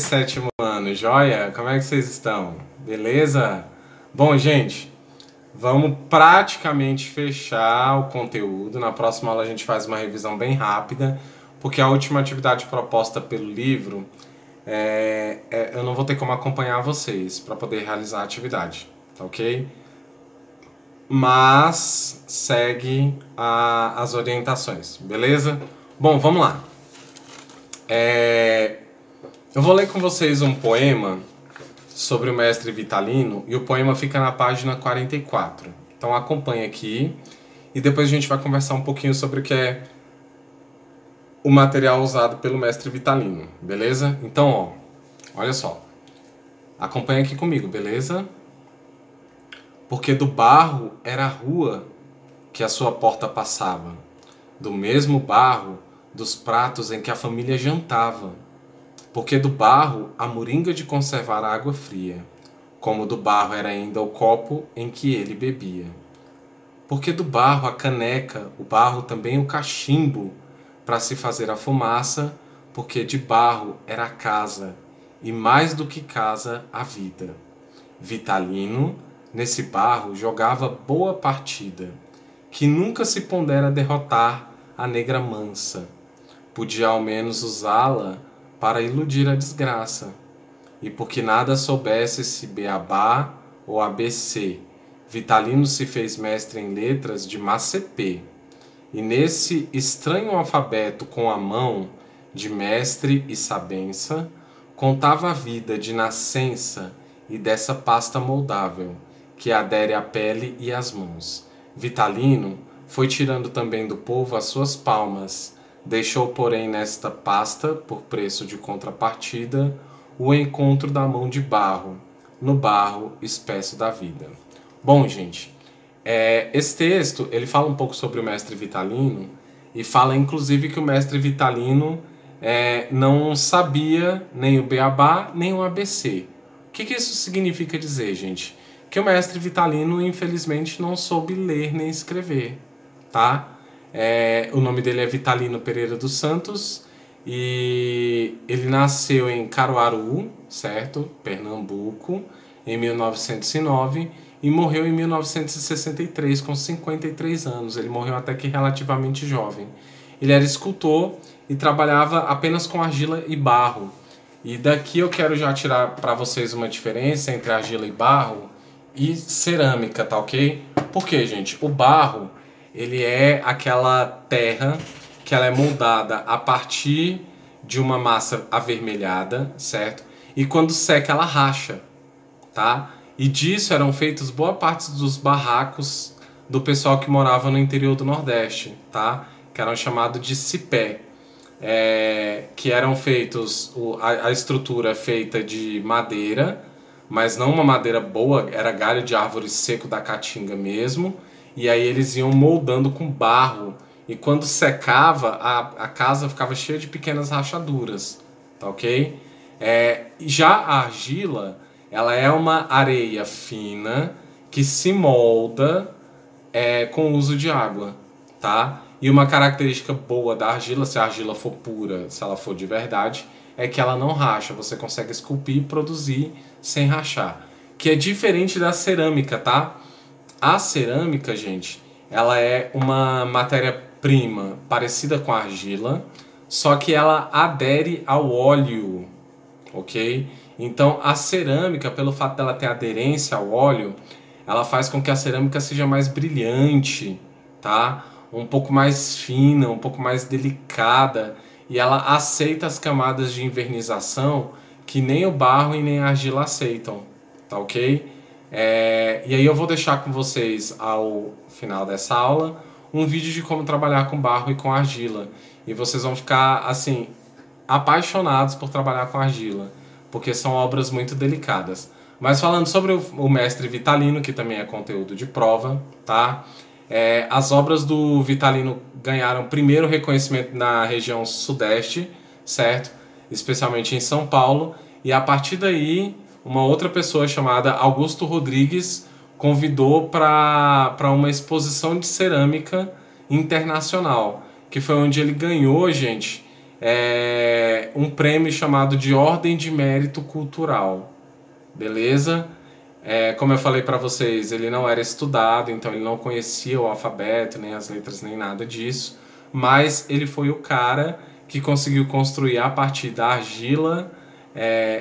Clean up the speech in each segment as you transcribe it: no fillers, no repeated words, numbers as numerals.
sétimo ano, joia? Como é que vocês estão? Beleza? Bom, gente, vamos praticamente fechar o conteúdo. Na próxima aula a gente faz uma revisão bem rápida, porque a última atividade proposta pelo livro, eu não vou ter como acompanhar vocês para poder realizar a atividade, tá ok? Mas segue as orientações, beleza? Bom, vamos lá. Eu vou ler com vocês um poema sobre o mestre Vitalino e o poema fica na página 44. Então acompanhe aqui e depois a gente vai conversar um pouquinho sobre o que é o material usado pelo mestre Vitalino, beleza? Então, olha só. Acompanhe aqui comigo, beleza? Porque do barro era a rua que a sua porta passava, do mesmo barro dos pratos em que a família jantava. Porque do barro a moringa de conservar a água fria, como do barro era ainda o copo em que ele bebia. Porque do barro a caneca, o barro também o cachimbo, para se fazer a fumaça, porque de barro era a casa, e mais do que casa, a vida. Vitalino, nesse barro, jogava boa partida, que nunca se pondera derrotar a negra mansa. Podia ao menos usá-la para iludir a desgraça. E porque nada soubesse se beabá ou ABC, Vitalino se fez mestre em letras de Macepê. E nesse estranho alfabeto com a mão, de mestre e sabença, contava a vida de nascença e dessa pasta moldável, que adere à pele e às mãos. Vitalino foi tirando também do povo as suas palmas. Deixou, porém, nesta pasta, por preço de contrapartida, o encontro da mão de barro, no barro espesso da vida. Bom, gente, esse texto, ele fala um pouco sobre o mestre Vitalino e fala, inclusive, que o mestre Vitalino não sabia nem o beabá, nem o ABC. O que isso significa dizer, gente? Que o mestre Vitalino, infelizmente, não soube ler nem escrever, tá? O nome dele é Vitalino Pereira dos Santos e ele nasceu em Caruaru, certo? Pernambuco, em 1909 e morreu em 1963 com 53 anos. Ele morreu até que relativamente jovem. Ele era escultor e trabalhava apenas com argila e barro. E daqui eu quero já tirar para vocês uma diferença entre argila e barro e cerâmica, tá ok? Por quê, gente? O barro, ele é aquela terra que ela é moldada a partir de uma massa avermelhada, certo? E quando seca ela racha, tá? E disso eram feitos boa parte dos barracos do pessoal que morava no interior do Nordeste, tá? Que eram chamados de cipé. Que eram feitos, a estrutura feita de madeira, mas não uma madeira boa, era galho de árvore seco da caatinga mesmo. E aí eles iam moldando com barro. E quando secava, a casa ficava cheia de pequenas rachaduras. Tá ok? Já a argila, ela é uma areia fina que se molda com o uso de água. Tá? E uma característica boa da argila, se a argila for pura, se ela for de verdade, é que ela não racha. Você consegue esculpir e produzir sem rachar. Que é diferente da cerâmica, tá? A cerâmica, gente, ela é uma matéria-prima parecida com a argila, só que ela adere ao óleo, ok? Então, a cerâmica, pelo fato dela ter aderência ao óleo, ela faz com que a cerâmica seja mais brilhante, tá? Um pouco mais fina, um pouco mais delicada, e ela aceita as camadas de envernização que nem o barro e nem a argila aceitam, tá ok? E aí eu vou deixar com vocês, ao final dessa aula, um vídeo de como trabalhar com barro e com argila. E vocês vão ficar, assim, apaixonados por trabalhar com argila, porque são obras muito delicadas. Mas falando sobre o mestre Vitalino, que também é conteúdo de prova, tá? As obras do Vitalino ganharam primeiro reconhecimento na região sudeste, certo? Especialmente em São Paulo. E a partir daí, uma outra pessoa chamada Augusto Rodrigues convidou para uma exposição de cerâmica internacional, que foi onde ele ganhou, gente, um prêmio chamado de Ordem de Mérito Cultural, beleza? Como eu falei para vocês, ele não era estudado, então ele não conhecia o alfabeto, nem as letras, nem nada disso, mas ele foi o cara que conseguiu construir a partir da argila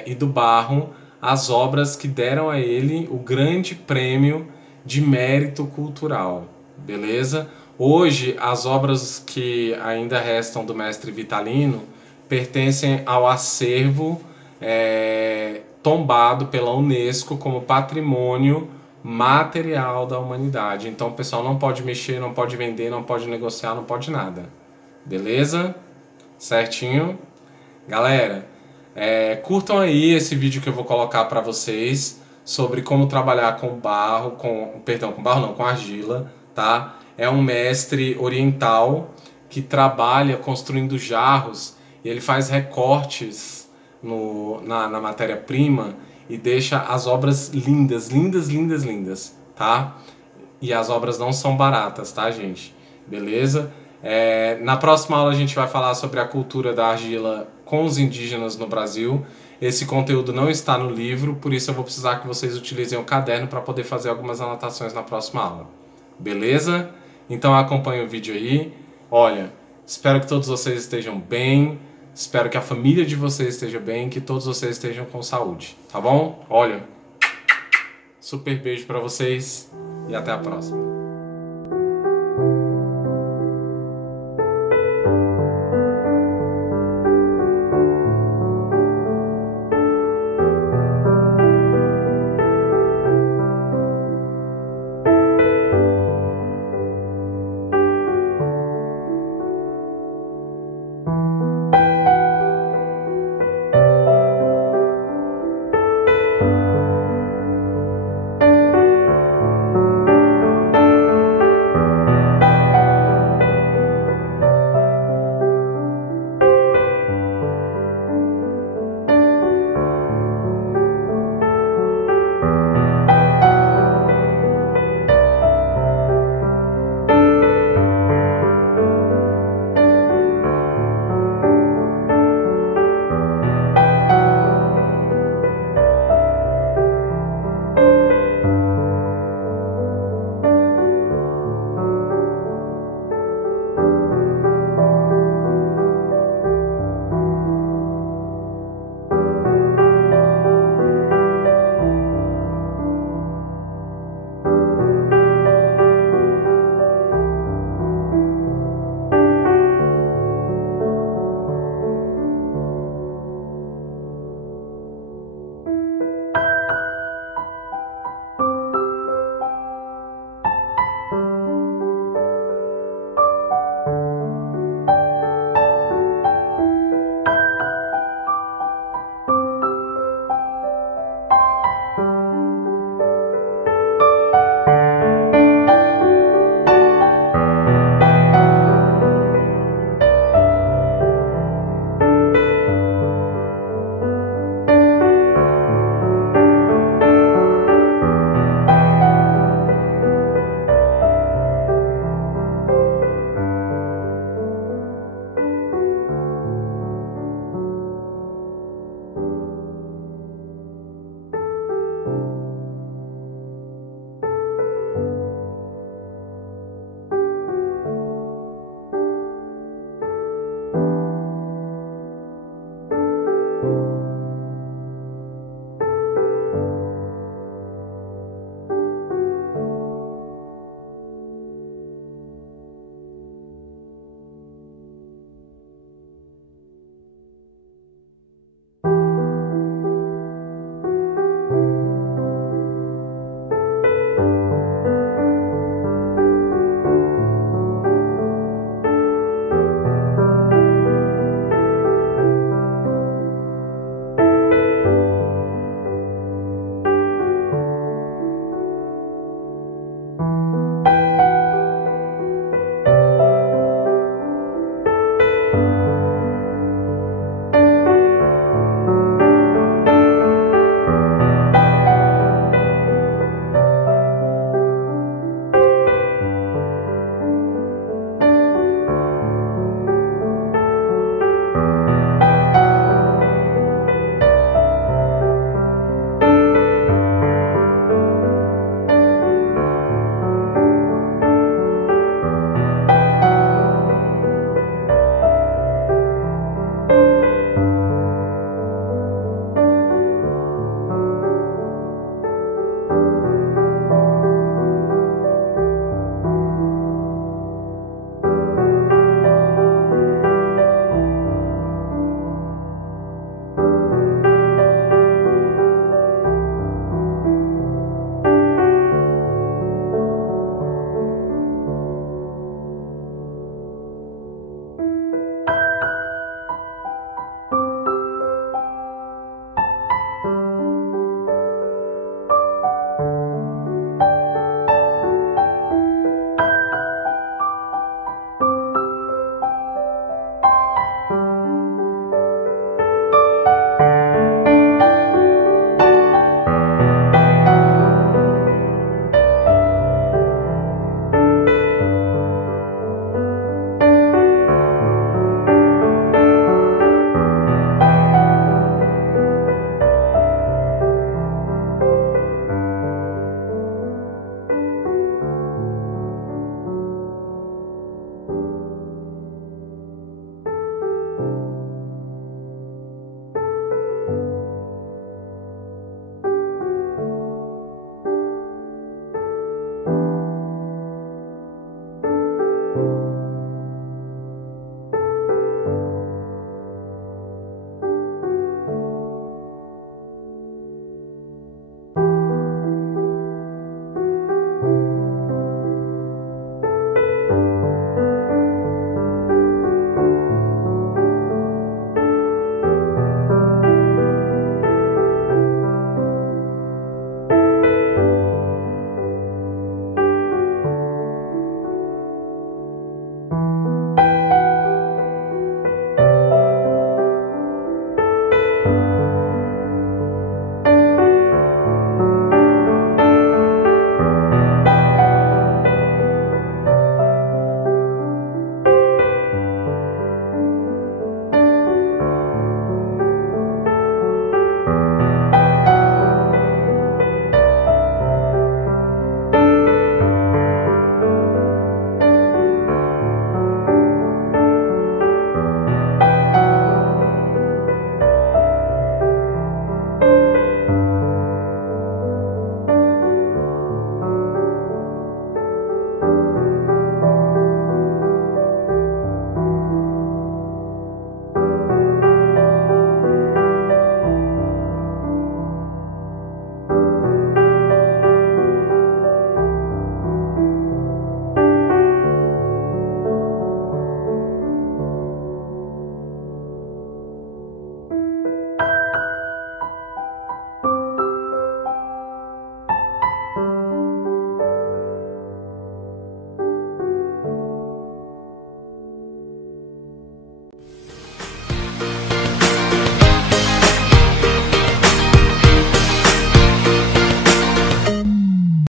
e do barro as obras que deram a ele o grande prêmio de mérito cultural, beleza? Hoje, as obras que ainda restam do mestre Vitalino pertencem ao acervo tombado pela Unesco como patrimônio material da humanidade. Então o pessoal não pode mexer, não pode vender, não pode negociar, não pode nada. Beleza? Certinho? Galera, curtam aí esse vídeo que eu vou colocar para vocês sobre como trabalhar com barro, com barro não, com argila, tá? É um mestre oriental que trabalha construindo jarros e ele faz recortes na matéria-prima e deixa as obras lindas, lindas, lindas, lindas, tá? E as obras não são baratas, tá, gente? Beleza? Na próxima aula a gente vai falar sobre a cultura da argila com os indígenas no Brasil. Esse conteúdo não está no livro, por isso eu vou precisar que vocês utilizem o caderno para poder fazer algumas anotações na próxima aula. Beleza? Então acompanhe o vídeo aí. Olha, espero que todos vocês estejam bem. Espero que a família de vocês esteja bem, que todos vocês estejam com saúde, tá bom? Olha, super beijo pra vocês e até a próxima.